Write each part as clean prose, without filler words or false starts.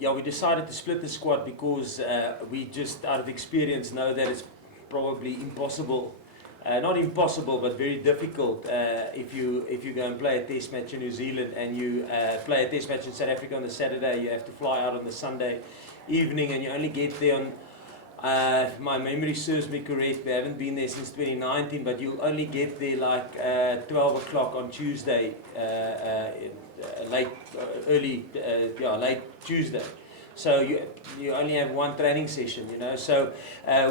yeah, we decided to split the squad because we just, out of experience, know that it's probably impossible. Not impossible, but very difficult if you go and play a test match in New Zealand and you play a test match in South Africa on the Saturday. You have to fly out on the Sunday evening, and you only get there on. If my memory serves me correct, we haven't been there since 2019, but you'll only get there like 12 o'clock on Tuesday, late Tuesday. So you only have one training session, you know. So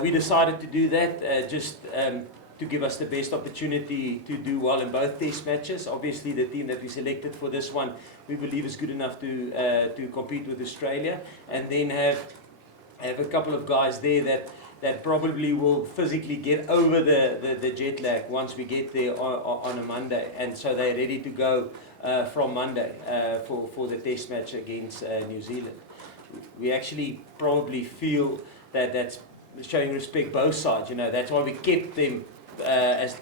we decided to do that just to give us the best opportunity to do well in both test matches. Obviously, the team that we selected for this one, we believe is good enough to compete with Australia, and then have a couple of guys there that probably will physically get over the jet lag once we get there on a Monday, and so they're ready to go from Monday for the test match against New Zealand. We actually probably feel that that's showing respect both sides, you know. That's why we kept them till as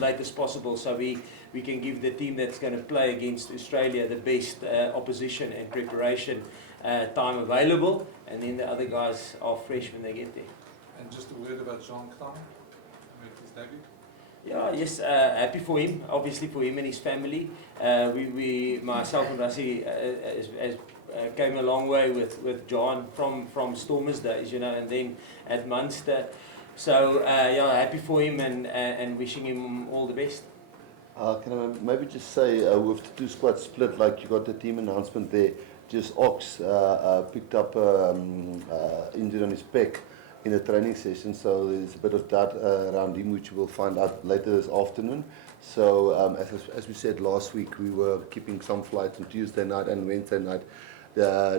late as possible, so we can give the team that's going to play against Australia the best opposition and preparation time available, and then the other guys are fresh when they get there. And just a word about Jean Klein, with his debut. Yeah, yes, happy for him, obviously for him and his family. Myself and Rassie came a long way with John from Stormers days, you know, and then at Munster. So yeah, happy for him and wishing him all the best. Can I maybe just say, with the two squads split, like you got the team announcement there, just Ox picked up injury on his pec in a training session, so there's a bit of doubt around him, which we'll find out later this afternoon. So as we said last week, we were keeping some flights on Tuesday night and Wednesday night,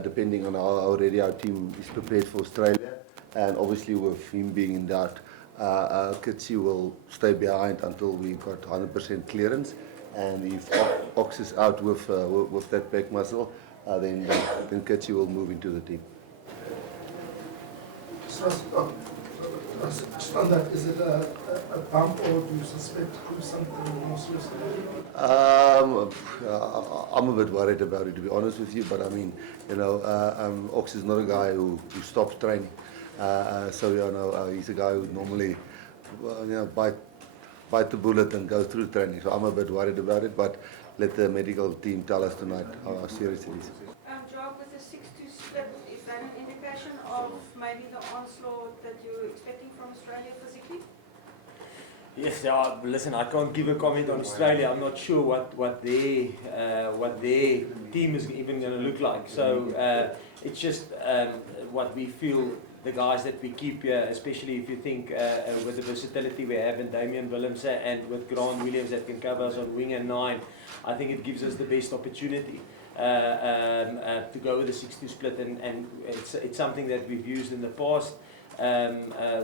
depending on how ready our team is prepared for Australia. And obviously with him being in doubt, Kitshoff will stay behind until we've got 100% clearance. And if Ox is out with that back muscle, then Kitshoff will move into the team. Just on that, is it a bump, or do you suspect something more serious? I'm a bit worried about it, to be honest with you, but I mean, you know, Ox is not a guy who stops training. So you know, he's a guy who normally, you know, bite the bullet and go through training. So I'm a bit worried about it, but let the medical team tell us tonight how serious it is. Job with the 6-2 split, is that an indication of maybe the onslaught that you're expecting from Australia physically? Yes, yeah, listen, I can't give a comment on Australia. I'm not sure what their team is even going to look like. So it's just what we feel, the guys that we keep here, especially if you think with the versatility we have in Damian Willemse and with Grant Williams that can cover us on wing and 9, I think it gives us the best opportunity to go with a 6-2 split, and it's something that we've used in the past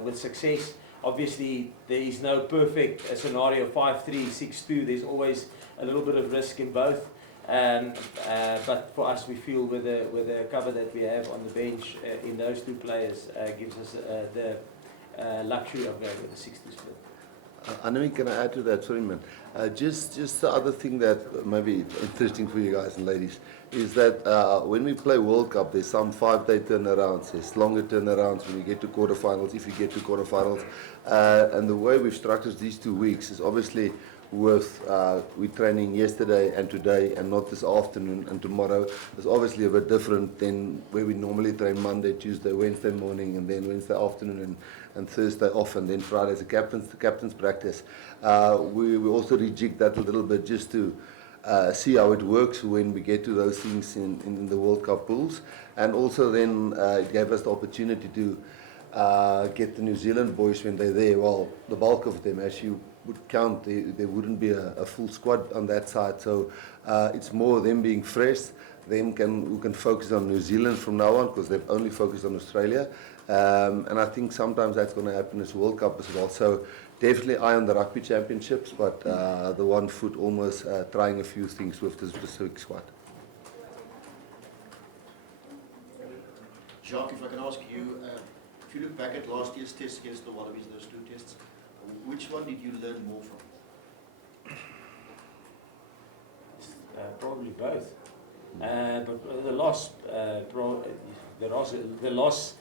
with success. Obviously, there is no perfect scenario 5-3, 6-2. There's always a little bit of risk in both. But for us, we feel with the cover that we have on the bench in those two players gives us the luxury of going with a 6-2 split. Annemie, can I add to that? Sorry, man. Just the other thing that may be interesting for you guys and ladies is that when we play World Cup, there's some 5-day turnarounds, there's longer turnarounds when we get to quarterfinals, if we get to quarterfinals. And the way we've structured these 2 weeks is obviously with we're training yesterday and today and not this afternoon and tomorrow. It's obviously a bit different than where we normally train Monday, Tuesday, Wednesday morning, and then Wednesday afternoon and Thursday off, and then Friday is the captain's practice. We also rejig that a little bit just to see how it works when we get to those things in the World Cup pools, and also then it gave us the opportunity to get the New Zealand boys when they're there. Well, the bulk of them, as you would count, there wouldn't be a full squad on that side, so it's more them being fresh, who can focus on New Zealand from now on, because they've only focused on Australia, and I think sometimes that's going to happen as World Cup as well. So definitely eye on the Rugby Championships, but the 1 foot almost trying a few things with the specific squad. Jacques, if I can ask you, if you look back at last year's test against the Wallabies, those 2 tests, which one did you learn more from? Probably both. But the loss, The loss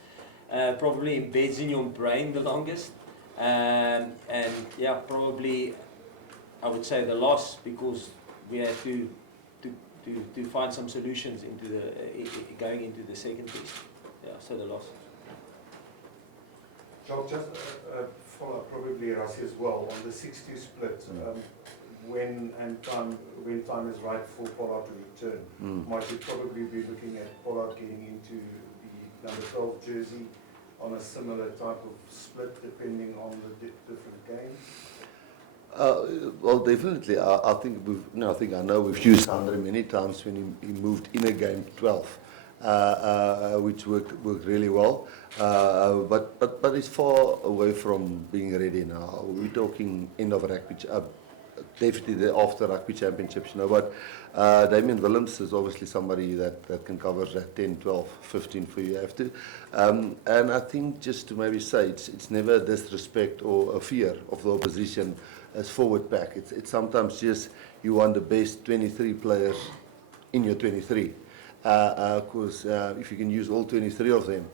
probably embeds in your brain the longest. And yeah, probably I would say the loss, because we had to find some solutions into the going into the second test. Yeah, so the loss. Joel, just a follow-up, probably Rassi as well, on the 6-2 split. When time is right for Pollard to return, might you probably be looking at Pollard getting into the number 12 jersey on a similar type of split, depending on the different games? Well, definitely. I know we've used Andre many times when he moved in a game 12, which worked really well. But it's far away from being ready now. We're talking end of rugby, definitely the after rugby championships, But Damian Willems is obviously somebody that can cover that 10, 12, 15 for you have to. And I think just to maybe say, it's never a disrespect or a fear of the opposition as forward pack. It's sometimes just you want the best 23 players in your 23. Because if you can use all 23 of them,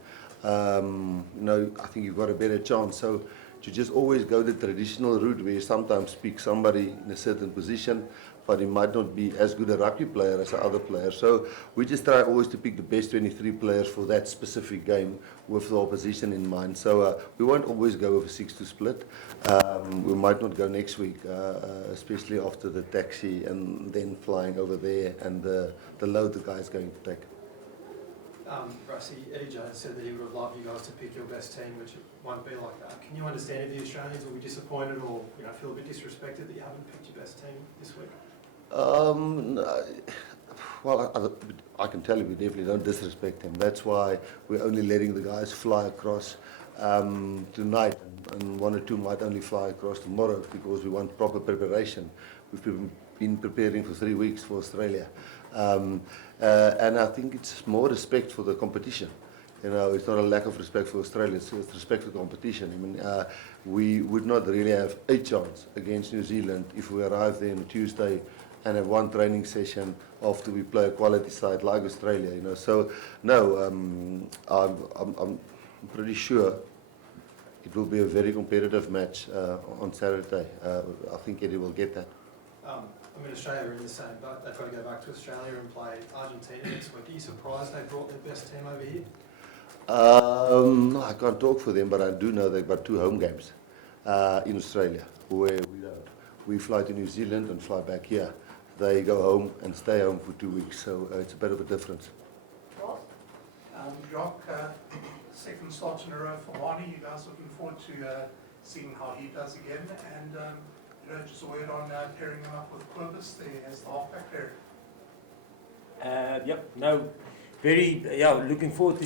I think you've got a better chance. So to just always go the traditional route where you sometimes pick somebody in a certain position, but he might not be as good a rugby player as the other player. So we just try always to pick the best 23 players for that specific game with the opposition in mind. So we won't always go with a 6-2 split. We might not go next week, especially after the taxi and then flying over there and the load the guy's going to take. Rusty, Eddie Jones said that he would have loved you guys to pick your best team, which it won't be like that. Can you understand if the Australians will be disappointed or feel a bit disrespected that you haven't picked your best team this week? Well, I can tell you we definitely don't disrespect them. That's why we're only letting the guys fly across tonight, and one or two might only fly across tomorrow because we want proper preparation. We've been preparing for 3 weeks for Australia. And I think it's more respect for the competition. It's not a lack of respect for Australia, it's respect for the competition. I mean, we would not really have a chance against New Zealand if we arrive there on Tuesday and have one training session after we play a quality side like Australia. So no, I'm pretty sure it will be a very competitive match on Saturday. I think Eddie will get that. Australia are in the same boat. They've got to go back to Australia and play Argentina next week. Are you surprised they brought their best team over here? I can't talk for them, but I do know they've got 2 home games in Australia where we don't. We fly to New Zealand and fly back here. They go home and stay home for 2 weeks, so it's a bit of a difference. Jock, second start in a row for Marnie. You guys looking forward to seeing how he does again, and just a word on pairing him up with Quibus there as the halfback there. Yep. No. Looking forward to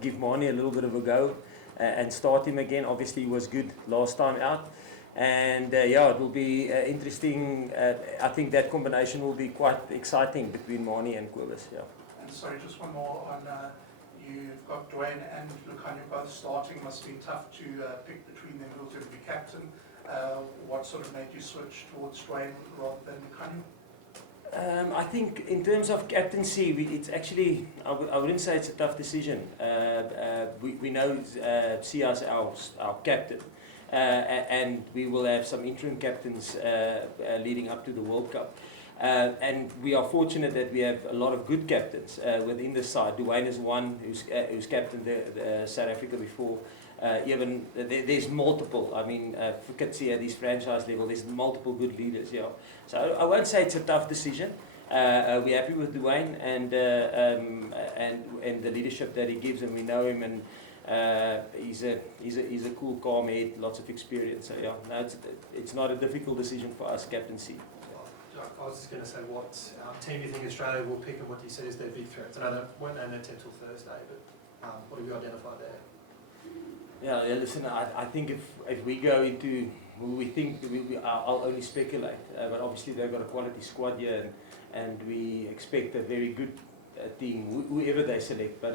give Marnie a little bit of a go and start him again. Obviously, he was good last time out, and it will be interesting. I think that combination will be quite exciting between Marnie and Quibus. Yeah. And sorry, just one more on. You've got DUANE and Lucanio both starting. Must be tough to pick between them who's going to be captain. What sort of made you switch towards DUANE rather than Lucanio? I think in terms of captaincy, it's actually, I wouldn't say it's a tough decision. We know Sia is our captain, and we will have some interim captains leading up to the World Cup. And we are fortunate that we have a lot of good captains within the side. DUANE is one who's captained the South Africa before. There's multiple. I mean, for Kitshoff at this franchise level, there's multiple good leaders. Yeah, so I won't say it's a tough decision. We're happy with DUANE and the leadership that he gives, and we know him, and he's a cool, calm head, lots of experience. So yeah, no, it's not a difficult decision for us, captaincy. I was just going to say, what team do you think Australia will pick, and what do you see as their big threats? I know they won't name their team till Thursday, but what have you identified there? Yeah, listen, I think if we go into, we think, I'll only speculate, but obviously they've got a quality squad here, and we expect a very good team, whoever they select, but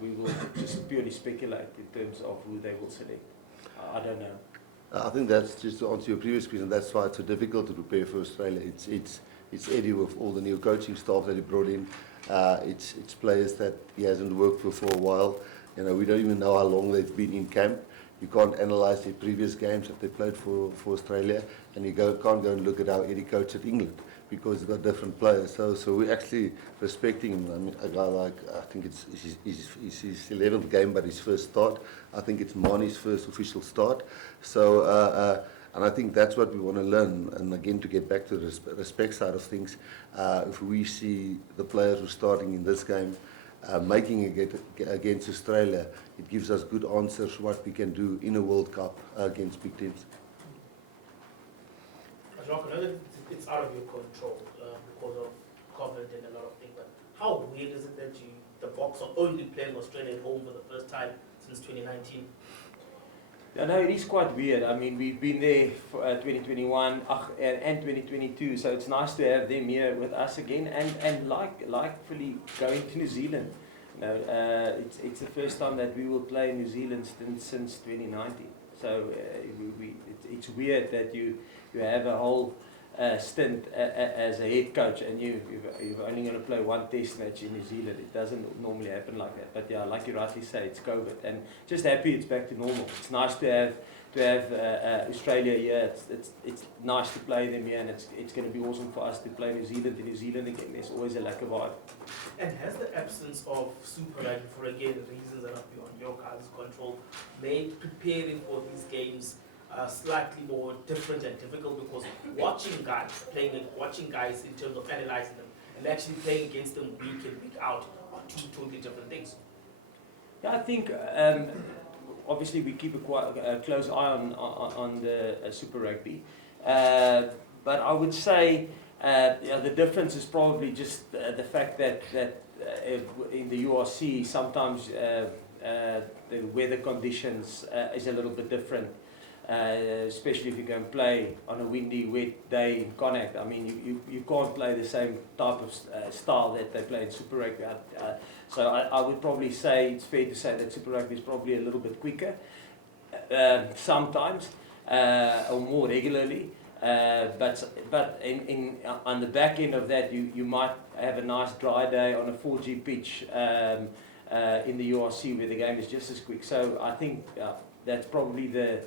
we will just purely speculate in terms of who they will select. I don't know. I think that's just to answer your previous question. That's why it's so difficult to prepare for Australia. It's Eddie with all the new coaching staff that he brought in. It's players that he hasn't worked with for a while. You know, we don't even know how long they've been in camp. You can't analyse their previous games that they played for Australia, and you can't go and look at how Eddie coached at England, because he's got different players. So we're actually respecting him. I mean, a guy like, I think it's his 11th game, but his first start. I think it's Mani's first official start. So, and I think that's what we want to learn. And again, to get back to the respect side of things, if we see the players who are starting in this game, making it against Australia, it gives us good answers what we can do in a World Cup against big teams. Jacques, I know that it's out of your control because of COVID and a lot of things, but how weird is it that the Boks are only playing Australia at home for the first time since 2019? I know it is quite weird. I mean, we've been there for 2021 and 2022, so it's nice to have them here with us again, and likely going to New Zealand. You know, it's the first time that we will play in New Zealand since 2019. So it's weird that you have a whole stint as a head coach, and you're only going to play one test match in New Zealand. It doesn't normally happen like that. But yeah, like you rightly say, it's COVID, and just happy it's back to normal. It's nice to have Australia here. It's nice to play them here, and it's going to be awesome for us to play New Zealand in New Zealand again. There's always a lack of vibe. And has the absence of Super Rugby, for again reasons that are beyond your guys' control, made preparing for these games slightly more different and difficult? Because watching guys in terms of analysing them and actually playing against them week in, week out are two totally different things. Yeah, I think obviously we keep a close eye on the Super Rugby, but I would say the difference is probably just the fact that in the URC sometimes the weather conditions is a little bit different. Especially if you go and play on a windy, wet day in Connacht. I mean, you can't play the same type of style that they play in Super Rugby. So I would probably say, it's fair to say that Super Rugby is probably a little bit quicker sometimes, or more regularly. But on the back end of that, you might have a nice dry day on a 4G pitch in the URC where the game is just as quick. So I think that's probably the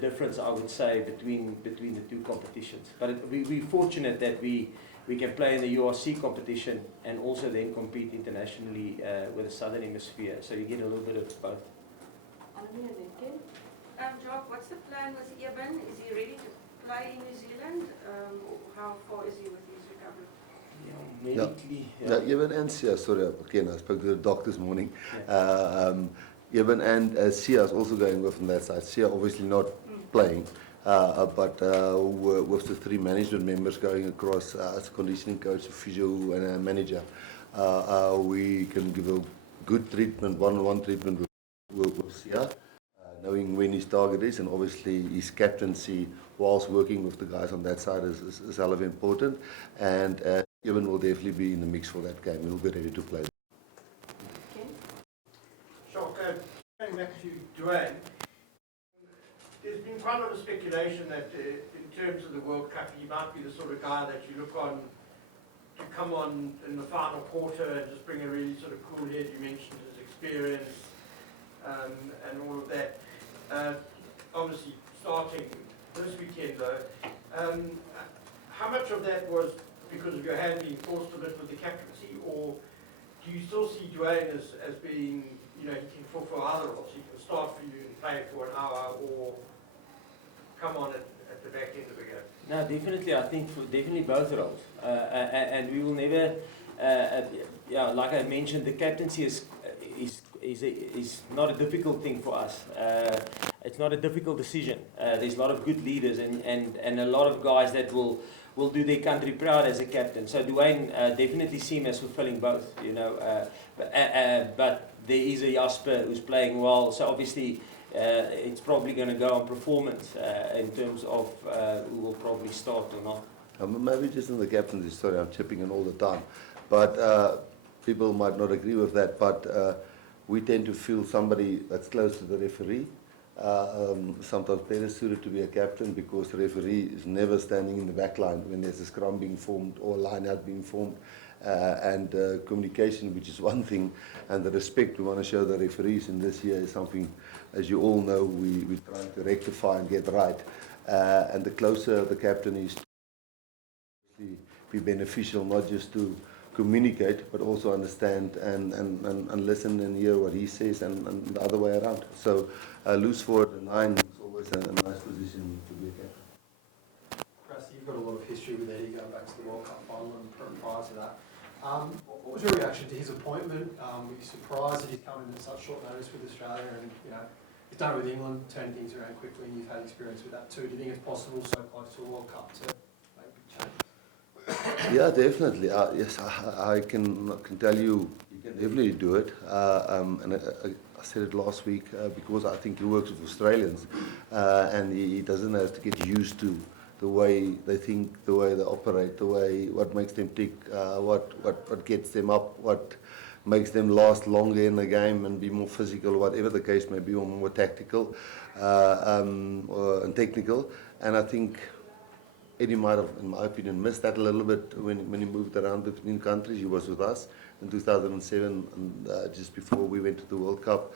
difference, I would say, between the two competitions. But we're fortunate that we can play in the URC competition and also then compete internationally with the Southern Hemisphere. So you get a little bit of both. Jock, what's the plan with Eben? Is he ready to play in New Zealand? How far is he with his recovery? Yeah, medically. Yeah, Eben and Sia, sorry, again, I spoke to the doctor this morning. Eben and Sia is also going with on that side. Sia obviously not playing, but with the 3 management members going across as a conditioning coach, a physio and a manager, we can give a good treatment, one-on-one treatment with Sia, knowing when his target is, and obviously his captaincy whilst working with the guys on that side is hell of important, and Eben will definitely be in the mix for that game. He'll be ready to play. Going back to DUANE, there's been quite a lot of speculation that in terms of the World Cup, he might be the sort of guy that you look on to come on in the final quarter and just bring a really sort of cool head. You mentioned his experience and all of that. Obviously, starting this weekend though, how much of that was because of your hand being forced a bit with the captaincy, or do you still see DUANE as being, you know, he can fulfill other roles? He can start for you and play for an hour, or come on at the back end of the game? No, definitely. I think definitely both roles, and we will never. Like I mentioned, the captaincy is not a difficult thing for us. It's not a difficult decision. There's a lot of good leaders and a lot of guys that will do their country proud as a captain. So DUANE definitely see him as fulfilling both, you know. But there is a Jasper who's playing well, so obviously it's probably going to go on performance in terms of who will probably start or not. Maybe just in the captaincy, sorry, I'm chipping in all the time, but people might not agree with that, but we tend to feel somebody that's close to the referee, sometimes better suited to be a captain, because the referee is never standing in the back line when there's a scrum being formed or a line out being formed, and communication, which is one thing, and the respect we want to show the referees in this year is something, as you all know, we're trying to rectify and get right. And the closer the captain is, to be beneficial, not just to communicate, but also understand and listen and hear what he says, and the other way around. So loose forward and 9 is always a nice position to be a captain. Russ, you've got a lot of history with Eddie going back to the World Cup final and prior to that. What was your reaction to his appointment? Were you surprised that he's come in at such short notice with Australia, and he's done it with England, turned things around quickly, and you've had experience with that too. Do you think it's possible so close to a World Cup to make big changes? Yeah, definitely. Yes, I can tell you, you can definitely do it. And I said it last week because I think he works with Australians, and he doesn't have to get used to the way they think, the way they operate, what makes them tick, what gets them up, what makes them last longer in the game and be more physical, whatever the case may be, or more tactical and technical. And I think Eddie might have, in my opinion, missed that a little bit when he moved around between countries. He was with us in 2007, and just before we went to the World Cup,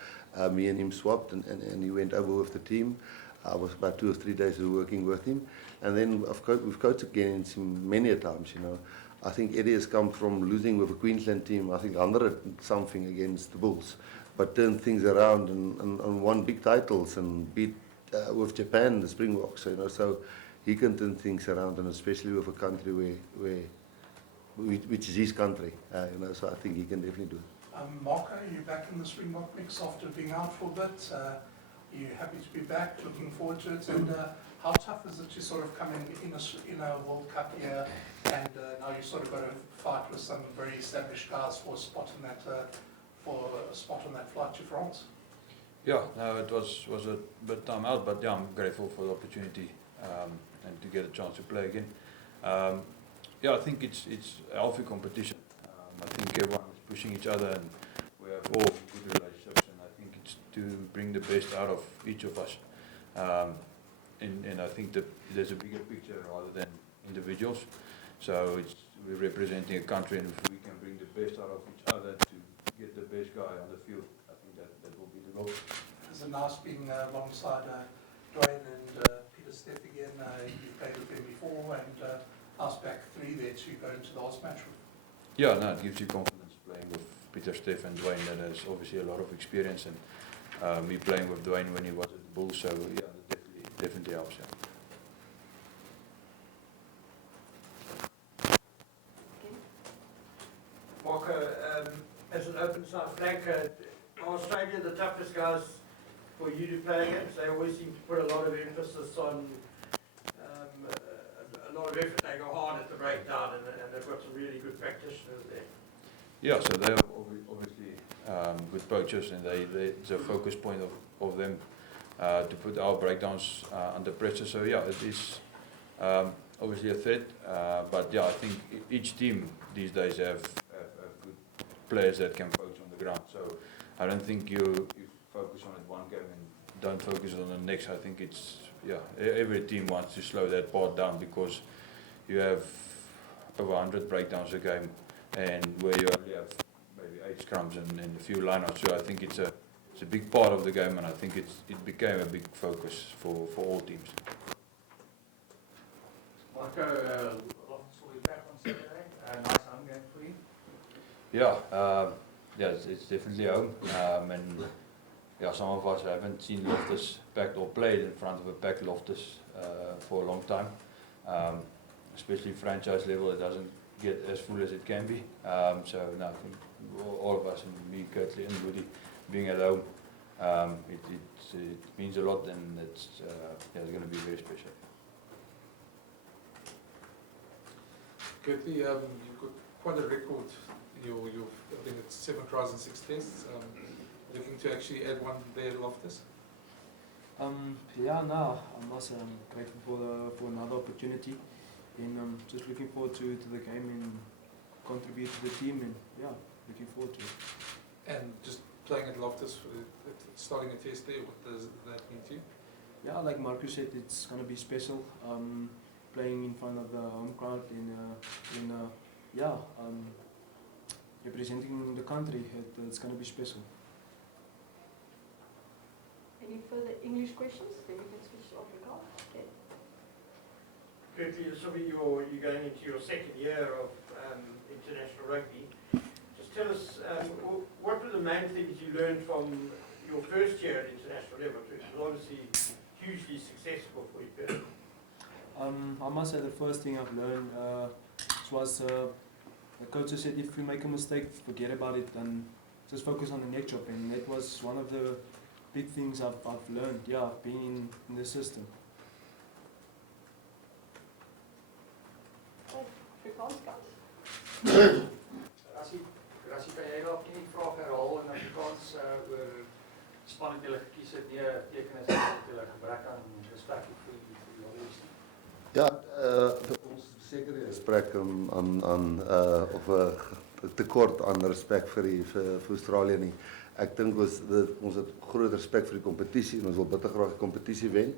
me and him swapped, and he went over with the team. I was about 2 or 3 days working with him, and then we've coached against him many a times. I think Eddie has come from losing with a Queensland team, I think 100 something against the Bulls, but turned things around and won big titles and beat with Japan, the Springboks. So he can turn things around, and especially with a country which is his country. So I think he can definitely do it. Marco, you're back in the Springbok mix after being out for a bit. Are you happy to be back? Looking forward to it? And how tough is it to sort of come in a World Cup year, and now you sort of got to fight with some very established guys for a spot on that flight to France? Yeah, no, it was a bit time out, but yeah, I'm grateful for the opportunity and to get a chance to play again. Yeah, I think it's a healthy competition. I think everyone is pushing each other, and we have all good relationships, and I think it's to bring the best out of each of us. And I think that there's a bigger picture rather than individuals. So we're representing a country, and if we can bring the best out of each other to get the best guy on the field, I think that will be the goal. It's a nice being alongside DUANE and Peter Steff again. You've played with them before, and us back 3 there to go into the last match. Yeah, no, it gives you confidence playing with Peter Steff and DUANE, that has obviously a lot of experience, and me playing with DUANE when he was at the Bulls, so yeah, that definitely helps. Yeah. Marco, as an open side flanker, are Australia the toughest guys for you to play against? They always seem to put a lot of emphasis on a lot of effort. They go hard at the breakdown, and they've got some really good practitioners there. Yeah, so they are obviously good coaches, and it's a focus point of them to put our breakdowns under pressure. So yeah, it is obviously a threat, but yeah, I think each team these days have good players that can focus on the ground. So I don't think you focus on it one game and don't focus on the next. I think it's, yeah, every team wants to slow that part down, because you have over 100 breakdowns a game, and where you only have maybe 8 scrums and a few lineouts. So I think it's a big part of the game, and I think it became a big focus for all teams. Marco, Loftus will be back on Saturday. Nice home game for you. Yeah, yeah, it's definitely home, and yeah, some of us haven't seen Loftus packed or played in front of a packed Loftus for a long time, especially franchise level. It doesn't get as full as it can be. So no, I think all of us, and me, Kurtley and Woody, being at home, it means a lot, and it's going to be very special. Gertie, you've got quite a record. I think it's 7 tries and 6 tests. Looking to actually add one there, Loftus? Yeah, no, I'm also grateful for another opportunity, and just looking forward to the game and contribute to the team, and yeah, looking forward to it. And just playing at Loftus, starting a test there, what does that mean to you? Yeah, like Marcus said, it's going to be special, playing in front of the home crowd, and representing the country. It's going to be special. Any further English questions? Then we can switch to Afrikaans. Okay. Quickly, so you're going into your second year of international rugby. Just tell us, what were the main things you learned from your first year at international level? It was obviously hugely successful for you. I must say the first thing I've learned was the coach said if we make a mistake, forget about it and just focus on the next job. And that was one of the big things I've learned, yeah, being in the system. Afrikaans kans. Rassie, kan jy dalk nie die vraag herhaal in Afrikaans oor span wat julle gekies het, nie teken is dat julle gebrek aan respek vir die journalist? Ja, ons seker respek of 'n tekort aan respek vir Australië nie. Ek dink ons het groot respek vir die kompetisie en ons wil bitter graag die kompetisie wen.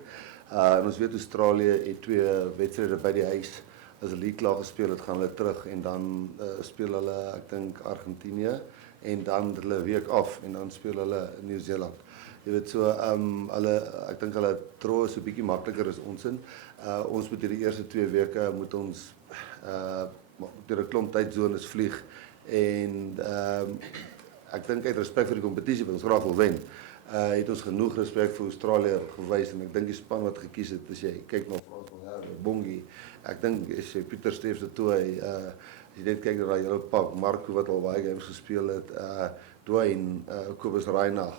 En ons weet Australië het 2 wedstryde by die huis. As hulle klaar gespeel het, gaan hulle terug en dan speel hulle, ek dink Argentinië en dan hulle week af en dan speel hulle Nieu-Seeland. Jy weet so, ek dink hulle draw is 'n bietjie makliker as ons in. Ons moet hierdie eerste 2 weke moet ons deur 'n klomp tydzones vlieg en ek dink uit respek vir die kompetisie wat ons graag wil wen, het ons genoeg respek vir Australië gewys en ek dink die span wat gekies het, as jy kyk na Frans Bongi, ek dink as jy Pieter Steefs toe as jy net kyk na daai hele pak, Marco wat al baie games gespeel het, DUANE, Kobus Reinach,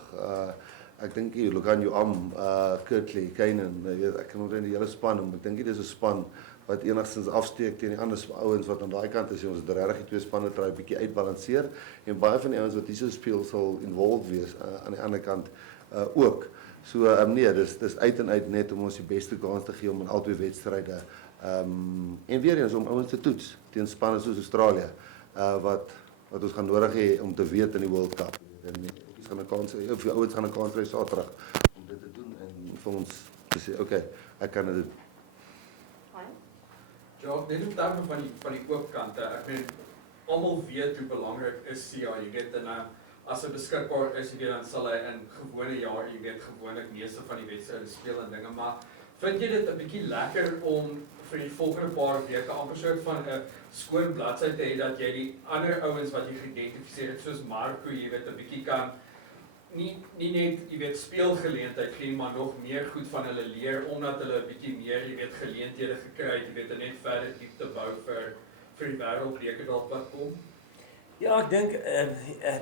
ek dink hier Lucanio Kirtley, Kainan, ek kan onthou die hele span, en ek dink dit is 'n span wat enigstens afsteek teen die ander ouens wat aan daai kant is, ons het regtig die 2 spanne try 'n bietjie uitbalanseer en baie van die ouens wat hierso speel sal involved wees aan die ander kant ook. So nee, dis uit en uit net om ons die beste kans te gee om in al 2 wedstryde en weer eens om ouens te toets teen spanne soos Australië wat ons gaan nodig hê om te weet in die World Cup. En ons gaan 'n kans hê, of die ouens gaan 'n kans kry Saterdag om dit te doen en vir ons te sê, okay, ek kan dit doen. Ja, net in terme van die oopkante, ek meen, almal weet hoe belangrik is SIA, jy weet, en as hy beskikbaar is, jy weet, dan sal hy in gewone jaar, jy weet, gewoonlik meeste van die wedstryde speel en dinge, maar vind jy dit 'n bietjie lekker om vir die volgende paar weke amper soort van 'n skoon bladsy te hê, dat jy die ander ouens wat jy geïdentifiseer het, soos Marco, jy weet, 'n bietjie kan nie net, jy weet, speelgeleentheid gee, maar nog meer goed van hulle leer, omdat hulle 'n bietjie meer, jy weet, geleenthede gekry het, jy weet, en net verder diep te bou vir die wêreldbeker dalk wat kom? Ja, ek dink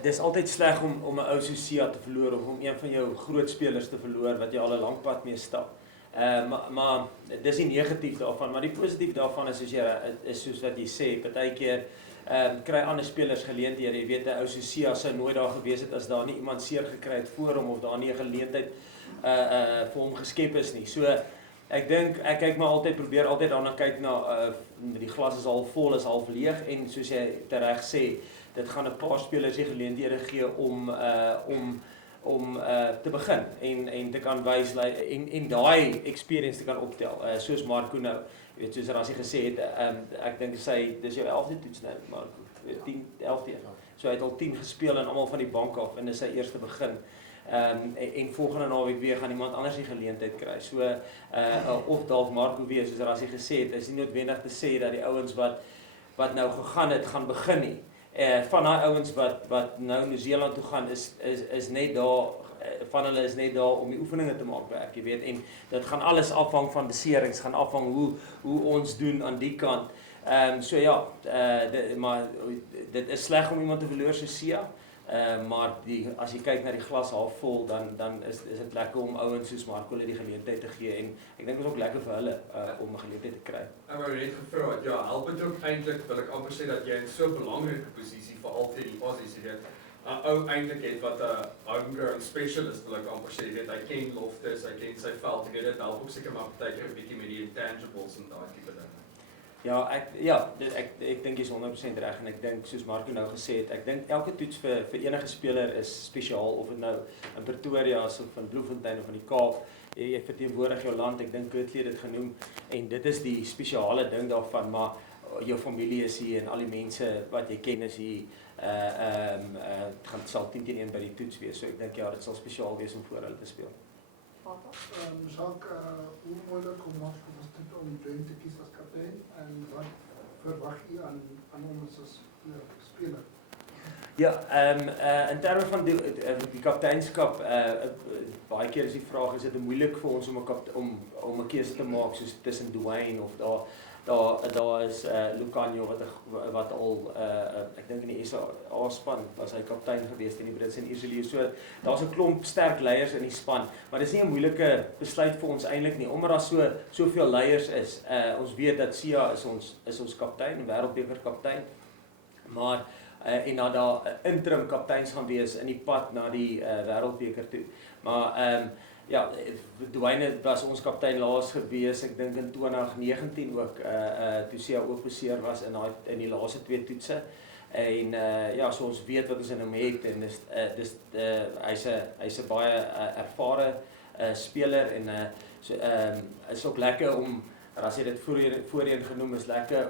dis altyd sleg om 'n ou soos Sia te verloor of om een van jou groot spelers te verloor wat jy al 'n lang pad mee stap. Maar dis die negatief daarvan, maar die positief daarvan is soos wat jy sê, partykeer kry ander spelers geleenthede. Jy weet 'n ou soos Sia sou nooit daar gewees het as daar nie iemand seer gekry het voor hom of daar nie 'n geleentheid vir hom geskep is nie. So ek dink ek kyk maar altyd probeer altyd daarna kyk na die glas is half vol, is half leeg en soos jy reg sê, dit gaan 'n paar spelers die geleenthede gee om te begin en te kan wys en daai experience te kan optel. Soos Marco nou, jy weet soos Rassie gesê het, ek dink dis jou 11de toets nou, Marco, 11de. So hy het al 10 gespeel en almal van die bank af en dis sy eerste begin. En volgende naweek weer gaan iemand anders die geleentheid kry. So of dalk Marco weer soos Rassie gesê het, is nie noodwendig te sê dat die ouens wat nou gegaan het gaan begin nie. Van daai ouens wat nou Nieu-Seeland toe gaan is net daar, van hulle is net daar om die oefeninge te maak werk, jy weet, en dit gaan alles afhang van beserings, gaan afhang hoe ons doen aan die kant. So ja, maar dit is sleg om iemand te verloor so Sia, maar as jy kyk na die glas half vol, dan is dit lekker om ouens soos Marco hulle die geleentheid te gee en ek dink dit is ook lekker vir hulle om 'n geleentheid te kry. Ek wou net gevra het, ja, help dit ook eintlik, wil ek amper sê dat jy in so 'n belangrike posisie veral vir die Aussies, jy weet, 'n ou eintlik het wat 'n homegrown specialist, wil ek amper sê, jy weet, hy ken loftes, hy ken sy veld, jy weet, dit help ook seker maar partykeer 'n bietjie met die intangibles en daai tipe dinge. Ja, ek dink jy's 100% reg en ek dink soos Marco nou gesê het, ek dink elke toets vir enige speler is spesiaal, of dit nou in Pretoria is of in Bloemfontein of in die Kaap. Jy verteenwoordig jou land, ek dink Kirtley het dit genoem en dit is die spesiale ding daarvan, maar jou familie is hier en al die mense wat jy ken is hier, sal 10-1 by die toets wees. So ek dink ja, dit sal spesiaal wees om voor hulle te speel. Jacques, hoe moeilijk was het om Dwayne te kiezen als kapitein en wat verwacht je aan ons als speler? Ja, in terme van die kapteinskap, baie keer is die vraag, is dit moeilik vir ons om 'n keuse te maak soos tussen Duane of daar is Lucanio wat al ek dink in die SA-span was hy kaptein geweest in die Britse en Ierse leeu. So daar's 'n klomp sterk leiers in die span, maar dis nie 'n moeilike besluit vir ons eintlik nie, omdat daar soveel leiers is. Ons weet dat Sia is ons kaptein, wêreldbeker kaptein, maar en dat daar 'n interim kapteins gaan wees in die pad na die wêreldbeker toe. Maar ja, Duane was ons kaptein laas gewees, ek dink in 2019 ook, toe Sia ook beseer was in die laaste 2 toetse. En ja, so ons weet wat ons in hom het en hy's 'n baie ervare speler en is ook lekker om, as jy dit voorheen genoem, is lekker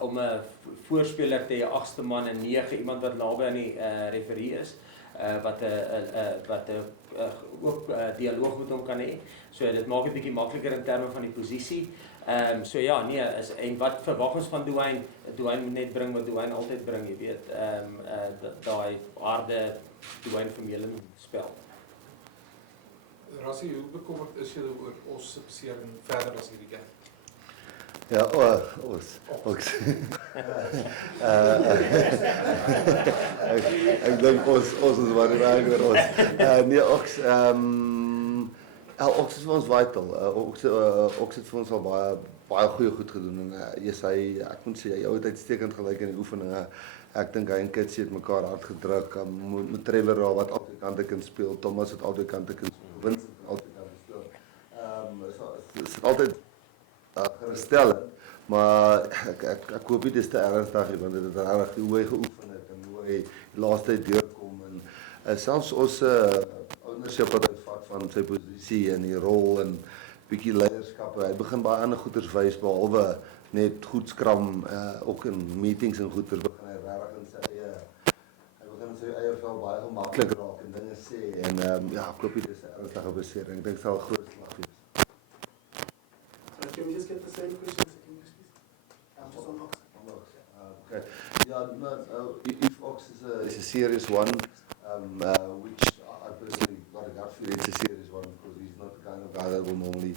om 'n voorspeler te 'n 8ste man en 9, iemand wat naby aan die referee is, wat ook dialoog met hom kan hê. So dit maak dit bietjie makliker in terme van die posisie. So ja, nee, en wat verwag ons van Duane? Duane moet net bring wat Duane altyd bring, jy weet, daai harde Duane Vermeulen spel. Rassie, hoe bekommerd is jy oor ons besering verder as hierdie game? Ja, Boks. Ek dink ons is baie reg oor ons. Nee, Boks is vir ons vital. Boks het vir ons al baie goeie goed gedoen en ek moet sê hy het uitstekend gelyk in die oefeninge. Ek dink hy en Kitshoff het mekaar hard gedruk. Met Trevor daar wat albei kante kan speel, Thomas het albei kante kan speel, Vincent het albei kante speel. Is altyd gerusstellend, maar ek hoop nie dis te ernstig nie, want dit is regtig hoe hy geoefen het en hoe hy die laaste tyd deurkom en selfs ons ownership wat hy vat van sy posisie en die rol en bietjie leierskap. Hy begin baie ander goeters wys behalwe net goed skram, ook in meetings en goeters begin hy regtig in sy eie vel baie gemaklik raak en dinge sê en ja, ek hoop nie dis 'n ernstige besering. Ek dink dit sal 'n groot slag wees. Can we just get the same question as English, please? Just on Boks. Okay. Yeah, no, if Boks is a serious one, which I personally got a gut feel it's a serious one because he's not the kind of guy that will normally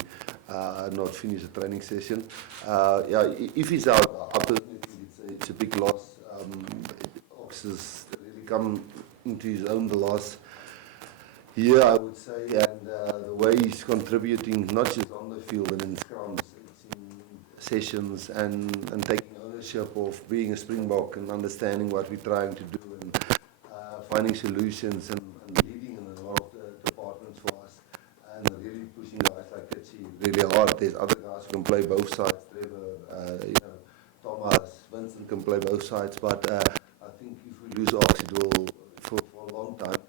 not finish a training session. Yeah, if he's out, I personally think it's a big loss. Boks has really come into his own the last year, I would say, and the way he's contributing, not just on the field and in scrums, it's in sessions and taking ownership of being a Springbok and understanding what we're trying to do and finding solutions and leading in a lot of the departments for us and really pushing guys like Kitshoff really hard. There's other guys who can play both sides, Trevor, Thomas, Vincent can play both sides, but I think if we lose Ox, it will, for a long time,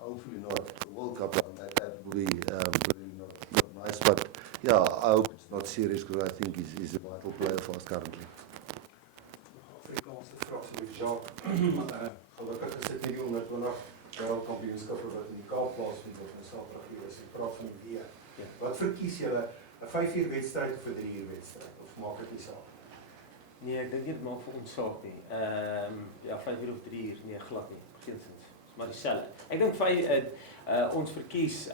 hopefully not the World Cup run, that would be really not nice, but yeah, I hope it's not serious because I think he's a vital player for us currently. Afrikaanse vraag so met Jacques. Gelukkig is dit nie die 120 wêreldkampioenskappe wat in die Kaap plaasvind of in Saterdag hier is. Ek praat van die weer. Wat verkies julle, 'n 5-uur wedstryd of 'n 3-uur wedstryd of maak dit nie saak? Nee, ek dink dit maak vir ons saak nie. Ja, 5 uur of 3 uur, nee, glad nie. Geensins. Dis maar dieselfde. Ek dink ons verkies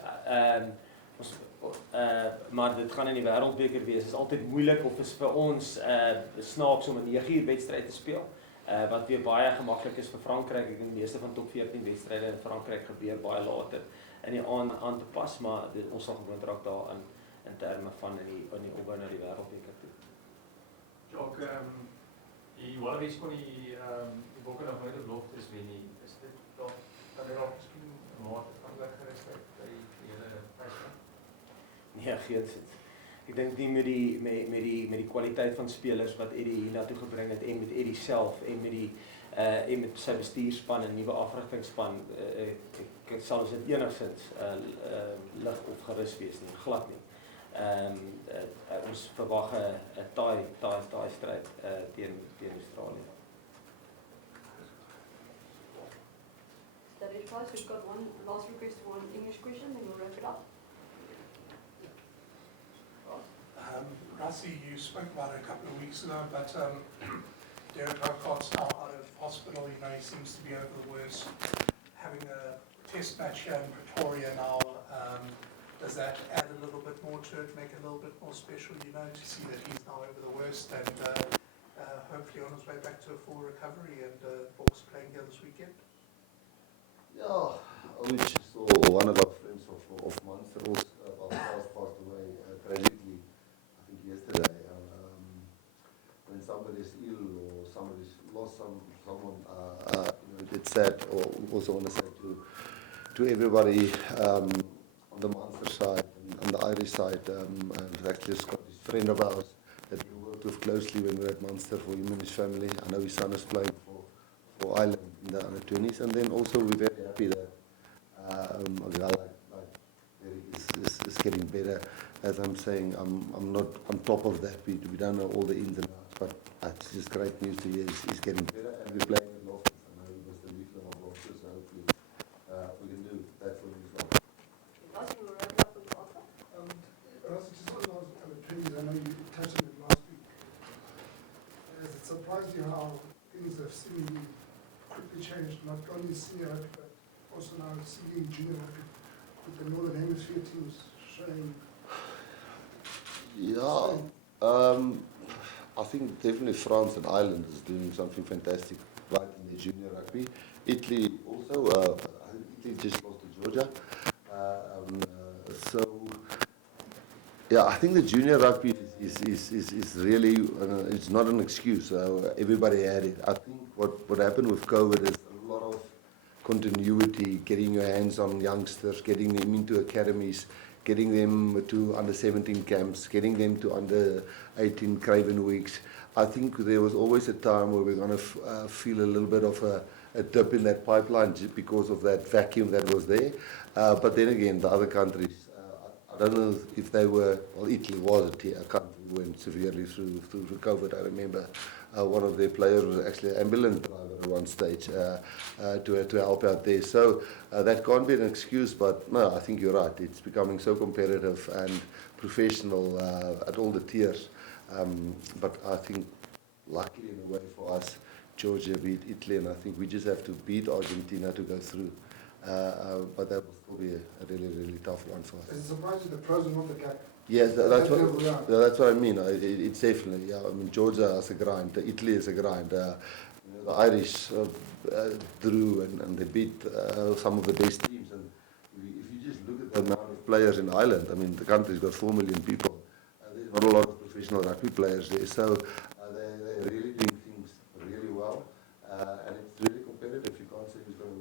maar dit gaan in die wêreldbeker wees. Dit is altyd moeilik of is vir ons snaaks om 'n 9 uur wedstryd te speel. Wat weer baie gemaklik is vir Frankryk. Ek dink die meeste van top 14 wedstryde in Frankryk gebeur baie later in die aan te pas, maar ons sal gewoond raak daaraan in terme van in die opbou na die wêreldbeker toe. Jacques, die Wallabies kon die Bokke nog nooit op beloftes wen nie. Is dit dalk kan jy dalk miskien 'n mate van gerusheid by die hele wedstryd? Nee, geensins. Ek dink nie met die kwaliteit van spelers wat Eddie hiernatoe gebring het en met Eddie self en met sy bestuurspan en nuwe afrigtingspan, ek sal dit enigsins lig of gerus wees nie, glad nie. ons verwag 'n taai stryd teen Australië. That it, guys. We've got one last request for one English question, then we'll wrap it up. Rassie, you spoke about it a couple of weeks ago, but Derek Hogarth's now out of hospital. You know, he seems to be over the worst. Having a test match here in Pretoria now, does that add a little bit more to it, make it a little bit more special, you know, to see that he's now over the worst and hopefully on his way back to a full recovery and Boks playing here this weekend? Yeah, we just saw one of our friends of Munster also passed away tragically, I think yesterday. When somebody's ill or somebody's lost someone, you know, it's sad. Or also want to say to everybody on the Munster side and on the Irish side, actually a Scottish friend of ours that we worked with closely when we were at Munster, for him and his family. I know his son is playing for Ireland in the under 20s, and then also we're very happy that a guy like Eric is getting better. As I'm saying, I'm not on top of that. We don't know all the ins and outs, but it's just great news to hear he's getting better, and we're playing at Loftus. I know he was the lead of Loftus, so hopefully we can do that for him as well. Guys, we'll wrap it up with the answer. Rassie, just on those under 20s, I know you touched on it last week. Has it surprised you how things have seemingly quickly changed, not only senior rugby, but also now senior junior rugby, with the Northern Hemisphere teams showing? Yeah, I think definitely France and Ireland is doing something fantastic right in their junior rugby. Italy also, Italy just lost to Georgia. So, yeah, I think the junior rugby is really, it's not an excuse. Everybody had it. I think what happened with COVID is a lot of continuity, getting your hands on youngsters, getting them into academies, getting them to under 17 camps, getting them to under 18 Craven weeks. I think there was always a time where we're going to feel a little bit of a dip in that pipeline just because of that vacuum that was there. But then again, the other countries, I don't know if they were, well, Italy was a country who went severely through COVID. I remember one of their players was actually an ambulance driver at one stage to help out there. So that can't be an excuse, but no, I think you're right. It's becoming so competitive and professional at all the tiers. But I think, luckily in a way for us, Georgia beat Italy, and I think we just have to beat Argentina to go through. But that will still be a really, really tough one for us. Is it surprising the pros are not the gap? Yes, that's what I mean. It's definitely, yeah. I mean, Georgia is a grind, Italy is a grind. The Irish drew and they beat some of the best teams. And if you just look at the amount of players in Ireland, I mean, the country's got 4 million people. There's not a lot of professional rugby players there. So